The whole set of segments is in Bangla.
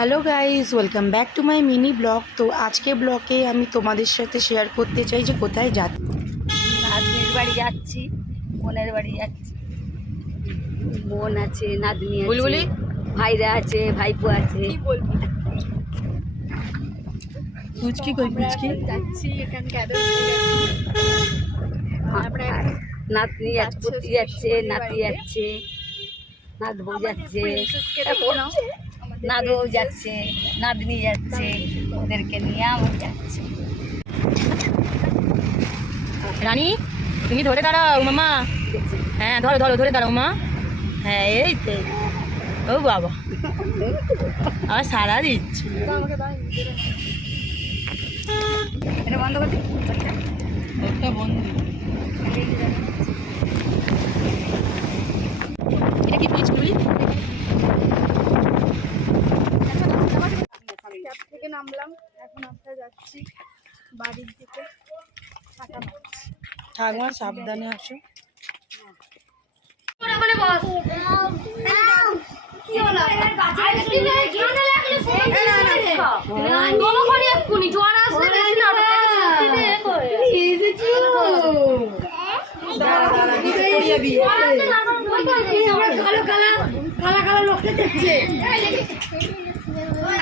Hello guys, welcome back to my mini blog. তো আজকে ব্লগে আমি তোমাদের সাথে শেয়ার করতে চাই যে কোথায় যাচ্ছি। নাতনির বাড়ি যাচ্ছি, বোনের বাড়ি যাচ্ছি। বোন আছে, নাতনি আছে, বুলবুলি ভাইরা আছে, ভাইপো আছে। পুচকি কই পুচকি? নাতনি যাচ্ছে, পুতি যাচ্ছে, নাতি যাচ্ছে, নাত বউ যাচ্ছে, নাত বউ যাচ্ছে, নাতনি যাচ্ছে, ওদেরকে নিয়ে আমার যাচ্ছে। রানী তুমি ধরে দাঁড়াও মামা। হ্যাঁ ধরো ধরো ধরে দাঁড়াও মা। হ্যাঁ এই তো। ও বাবা আবার সারা দিচ্ছে। এটা বন্ধ করতে ওটা বন্ধ। এটা কি পুচকুলি? ক্যাব থেকে নামলাম, এখন আমরা যাচ্ছি বাড়ির দিকে। ঠাকুমা সাবধানে আসো।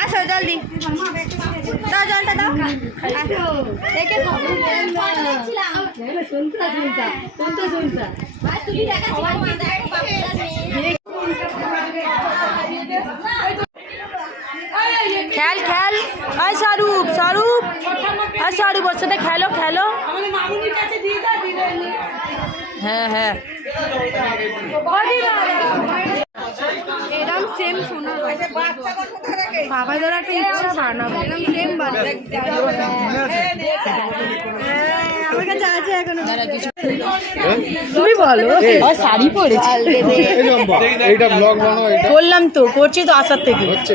আসো জলদি দাও, জলটা দাও। খেল খেল, আয় শাহরুখ শাহরুখ, আর শাহরুখ ওর সাথে খেলো খেলো। হ্যাঁ হ্যাঁ এরকম সেম সোনার বাবা ধর একটা ইচ্ছা বানাবো, এরকম সেম আমার কাছে আছে এখনো। তুমি বলো। শাড়ি পরেছি এইটা ব্লগ বানাও, এটা বললাম তো, করছি তো আসার থেকে। হচ্ছে